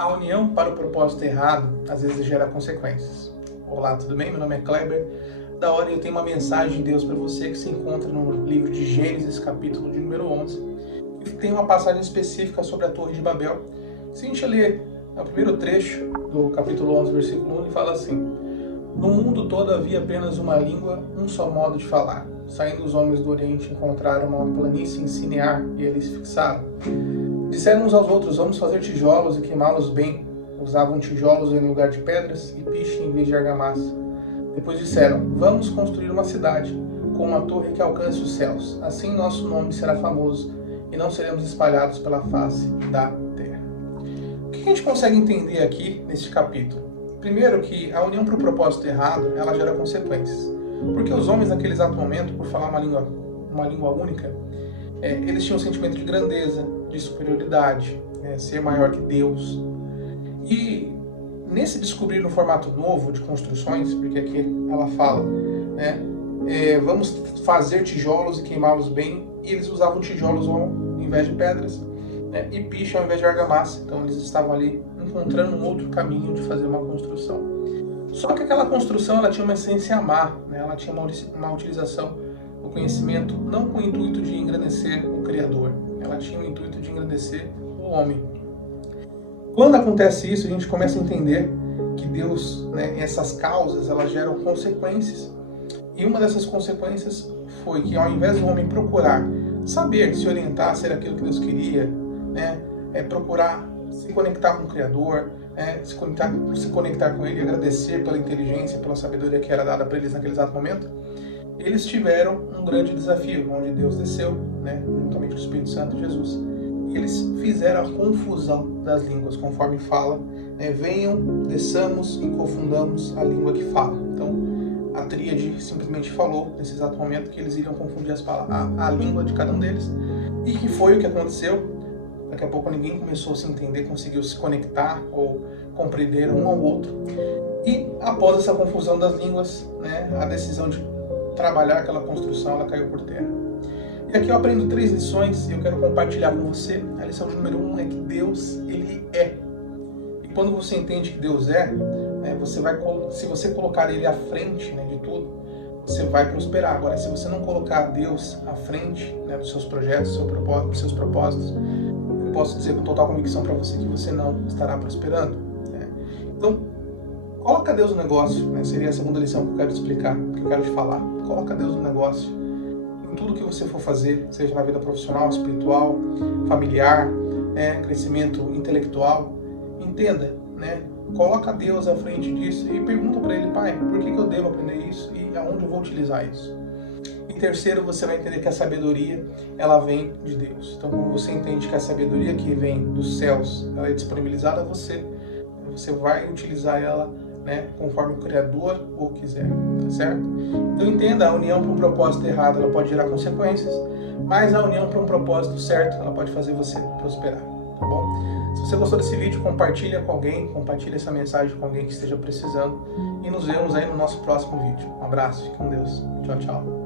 A união para o propósito errado, às vezes, gera consequências. Olá, tudo bem? Meu nome é Kleber. Da hora eu tenho uma mensagem de Deus para você que se encontra no livro de Gênesis, capítulo de número 11. E tem uma passagem específica sobre a Torre de Babel. Se a gente ler o primeiro trecho do capítulo 11, versículo 1, ele fala assim: No mundo todo havia apenas uma língua, um só modo de falar. Saindo os homens do Oriente encontraram uma planície em Sinear e eles se fixaram. Disseram uns aos outros: vamos fazer tijolos e queimá-los bem. Usavam tijolos em lugar de pedras e piche em vez de argamassa. Depois disseram: vamos construir uma cidade com uma torre que alcance os céus. Assim nosso nome será famoso e não seremos espalhados pela face da terra. O que a gente consegue entender aqui neste capítulo? Primeiro, que a união para o propósito errado, ela gera consequências. Porque os homens naquele exato momento, por falar uma língua única, eles tinham um sentimento de grandeza, de superioridade, ser maior que Deus. E nesse descobrir no formato novo de construções, porque aqui ela fala, vamos fazer tijolos e queimá-los bem, e eles usavam tijolos ao invés de pedras, e piche ao invés de argamassa. Então eles estavam ali encontrando um outro caminho de fazer uma construção. Só que aquela construção ela tinha uma essência má, ela tinha uma utilização do conhecimento não com o intuito de engrandecer o Criador, ela tinha o intuito de engrandecer o homem. Quando acontece isso, a gente começa a entender que Deus, essas causas, elas geram consequências. E uma dessas consequências foi que, ao invés do homem procurar saber, se orientar, ser aquilo que Deus queria, procurar se conectar com o Criador, se conectar com Ele, agradecer pela inteligência, pela sabedoria que era dada para eles naquele exato momento, eles tiveram um grande desafio, onde Deus desceu, juntamente com o Espírito Santo e Jesus. E eles fizeram a confusão das línguas, conforme fala, venham, desçamos e confundamos a língua que fala. Então, a tríade simplesmente falou, nesse exato momento, que eles iriam confundir a língua de cada um deles. E que foi o que aconteceu. Daqui a pouco ninguém começou a se entender, conseguiu se conectar ou compreender um ao outro. E após essa confusão das línguas, a decisão de trabalhar aquela construção, ela caiu por terra. E aqui eu aprendo 3 lições e eu quero compartilhar com você. A lição número 1 é que Deus, Ele é. E quando você entende que Deus é, se você colocar Ele à frente de tudo, você vai prosperar. Agora, se você não colocar Deus à frente dos seus projetos, dos seus propósitos, eu posso dizer com total convicção para você que você não estará prosperando. Então, coloca Deus no negócio. Seria a segunda lição que eu quero te explicar, que eu quero te falar. Coloca Deus no negócio. Em tudo que você for fazer, seja na vida profissional, espiritual, familiar, crescimento intelectual, entenda, coloca Deus à frente disso e pergunta para Ele: Pai, por que eu devo aprender isso e aonde eu vou utilizar isso? E terceiro, você vai entender que a sabedoria, ela vem de Deus. Então, quando você entende que a sabedoria que vem dos céus, ela é disponibilizada a você, você vai utilizar ela conforme o Criador o quiser, tá certo? Então entenda, a união para um propósito errado, ela pode gerar consequências, mas a união para um propósito certo, ela pode fazer você prosperar, tá bom? Se você gostou desse vídeo, compartilha com alguém, compartilha essa mensagem com alguém que esteja precisando, e nos vemos aí no nosso próximo vídeo. Um abraço, fique com Deus, tchau, tchau.